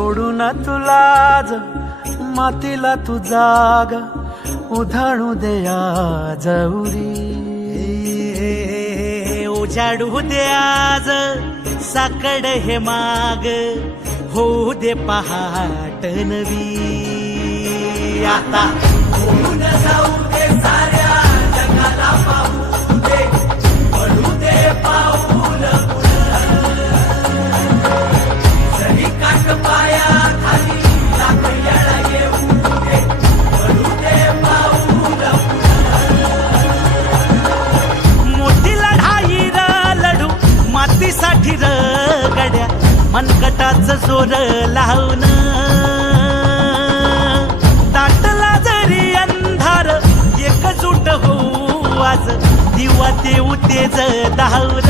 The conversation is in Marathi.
सोडून तुला मातीला तू जाग उधाणू दे आज उरी उजाडू दे आज साकड हे माग होऊ दे पहाट नवी आता होऊन जाऊ दे साऱ्या जगाला पाहू दे पडू दे पाऊल जरी काट पाया खाली लाख येळा येऊ दे पडू दे पाऊल मोठी लढाई र लढू मातीसाठी र गड्या मनकटाच जोर लावून दाटला जरी अंधार एकजूट होऊ आज दिवा देऊ तेज धावर